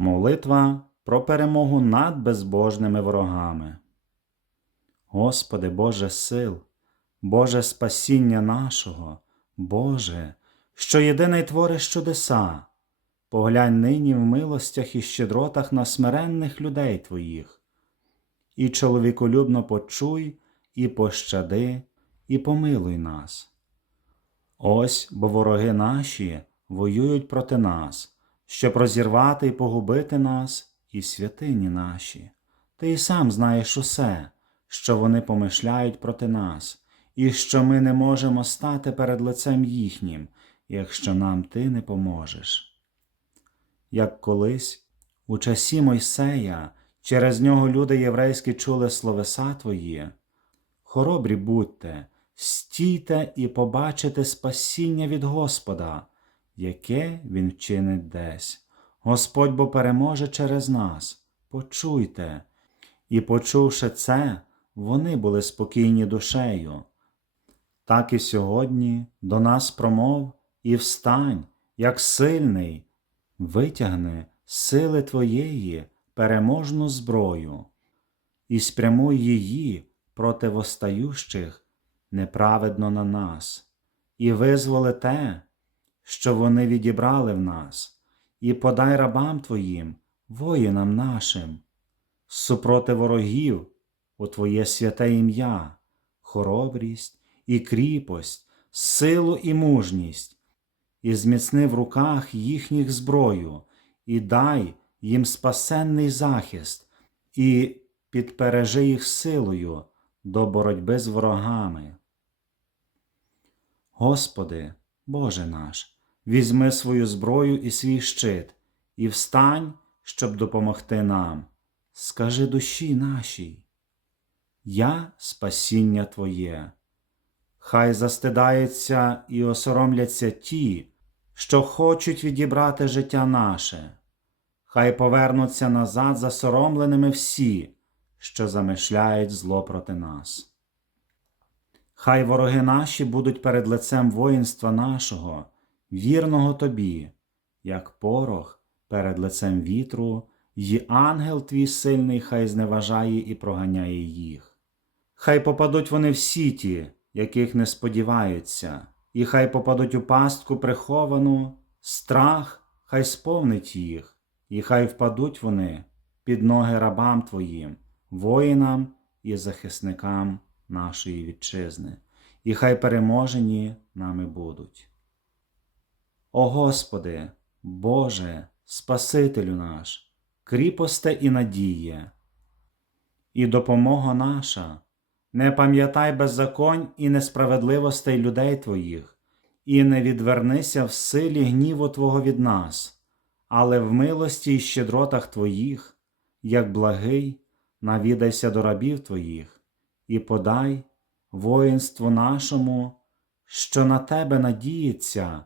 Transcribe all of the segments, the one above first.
Молитва про перемогу над безбожними ворогами. Господи Боже сил, Боже спасіння нашого, Боже, що єдиний твориш чудеса, поглянь нині в милостях і щедротах на смиренних людей Твоїх, і чоловіколюбно почуй, і пощади, і помилуй нас. Ось бо вороги наші воюють проти нас, щоб розірвати і погубити нас і святині наші. Ти й сам знаєш усе, що вони помишляють проти нас, і що ми не можемо стати перед лицем їхнім, якщо нам ти не поможеш. Як колись у часі Мойсея через нього люди єврейські чули словеса твої, хоробрі будьте, стійте і побачите спасіння від Господа, яке Він вчинить десь. Господь бо переможе через нас. Почуйте. І, почувши це, вони були спокійні душею. Так і сьогодні до нас промов і встань, як сильний, витягни сили Твоєї переможну зброю, і спрямуй її проти восстаючих неправедно на нас, і визволи те, що вони відібрали в нас, і подай рабам Твоїм, воїнам нашим, супроти ворогів у Твоє святе ім'я, хоробрість і кріпость, силу і мужність, і зміцни в руках їхніх зброю, і дай їм спасенний захист, і підпережи їх силою до боротьби з ворогами. Господи, Боже наш, візьми свою зброю і свій щит, і встань, щоб допомогти нам. Скажи душі нашій, Я спасіння Твоє. Хай застидаються і осоромляться ті, що хочуть відібрати життя наше, хай повернуться назад засоромленими всі, що замишляють зло проти нас. Хай вороги наші будуть перед лицем воїнства нашого, вірного тобі, як порох перед лицем вітру, й ангел твій сильний хай зневажає і проганяє їх. Хай попадуть вони в сіті, яких не сподіваються, і хай попадуть у пастку приховану, страх хай сповнить їх, і хай впадуть вони під ноги рабам твоїм, воїнам і захисникам нашої вітчизни, і хай переможені нами будуть. О Господи, Боже, Спасителю наш, кріпосте і надіє, і допомога наша, не пам'ятай беззаконь і несправедливостей людей Твоїх, і не відвернися в силі гніву Твого від нас, але в милості й щедротах Твоїх, як благий, навідайся до рабів Твоїх, і подай воїнству нашому, що на Тебе надіється,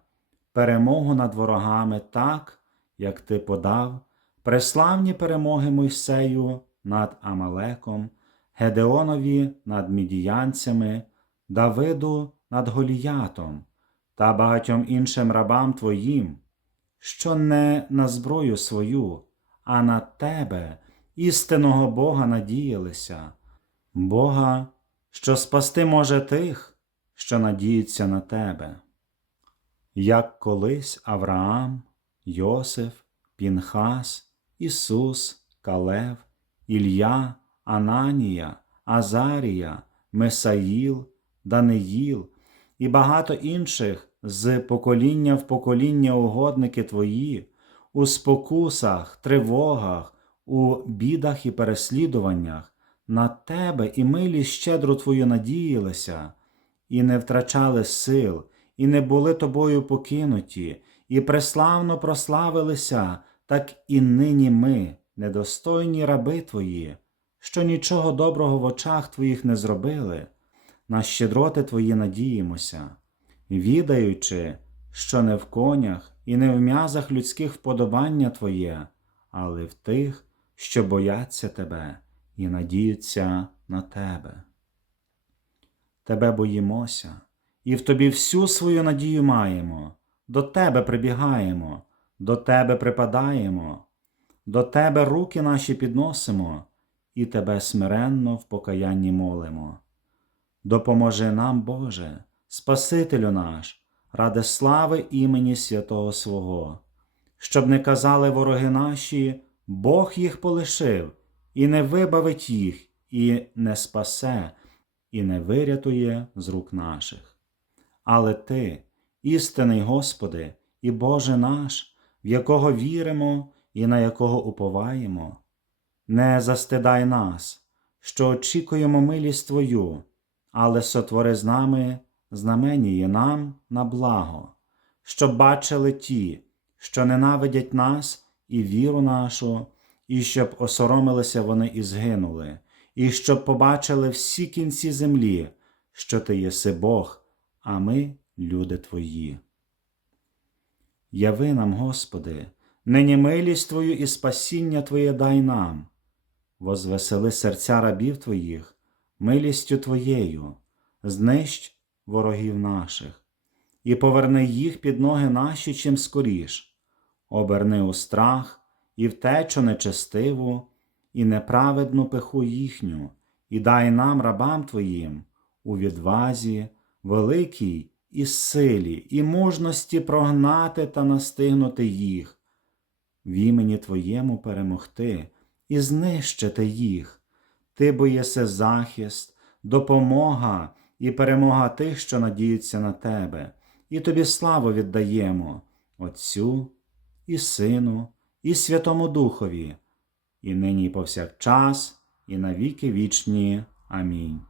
перемогу над ворогами так, як Ти подав, преславні перемоги Мойсею над Амалеком, Гедеонові над мідіянцями, Давиду над Голіятом та багатьом іншим рабам Твоїм, що не на зброю свою, а на Тебе, істинного Бога, надіялися, Бога, що спасти може тих, що надіються на Тебе. Як колись Авраам, Йосиф, Пінхас, Ісус, Калев, Ілля, Ананія, Азарія, Месаїл, Даниїл і багато інших з покоління в покоління угодники Твої, у спокусах, тривогах, у бідах і переслідуваннях, на Тебе і милість щедро Твою надіялися, і не втрачали сил, і не були тобою покинуті, і преславно прославилися, так і нині ми, недостойні раби Твої, що нічого доброго в очах Твоїх не зробили, на щедроти Твої надіємося, відаючи, що не в конях і не в м'язах людських вподобання Твоє, але в тих, що бояться Тебе і надіються на Тебе. Тебе боїмося, і в Тобі всю свою надію маємо, до Тебе прибігаємо, до Тебе припадаємо, до Тебе руки наші підносимо і Тебе смиренно в покаянні молимо. Допоможи нам, Боже, Спасителю наш, ради слави імені святого свого, щоб не казали вороги наші, Бог їх полишив, і не вибавить їх, і не спасе, і не вирятує з рук наших. Але Ти, істинний Господи, і Боже наш, в якого віримо і на якого уповаємо, не застидай нас, що очікуємо милість Твою, але сотвори з нами знаменіє нам на благо, щоб бачили ті, що ненавидять нас і віру нашу, і щоб осоромилися вони і згинули, і щоб побачили всі кінці землі, що Ти єси Бог, а ми люди Твої. Яви нам, Господи, нині милість Твою і спасіння Твоє дай нам, возвесели серця рабів Твоїх, милістю Твоєю, знищ ворогів наших, і поверни їх під ноги наші чим скоріш, оберни у страх і втечу нечестиву, і неправедну пиху їхню, і дай нам, рабам Твоїм, у відвазі, великій і силі, і мужності прогнати та настигнути їх, в імені Твоєму перемогти і знищити їх. Ти бо єси захист, допомога і перемога тих, що надіються на Тебе, і Тобі славу віддаємо, Отцю і Сину, і Святому Духові, і нині і повсякчас, і на віки вічні. Амінь.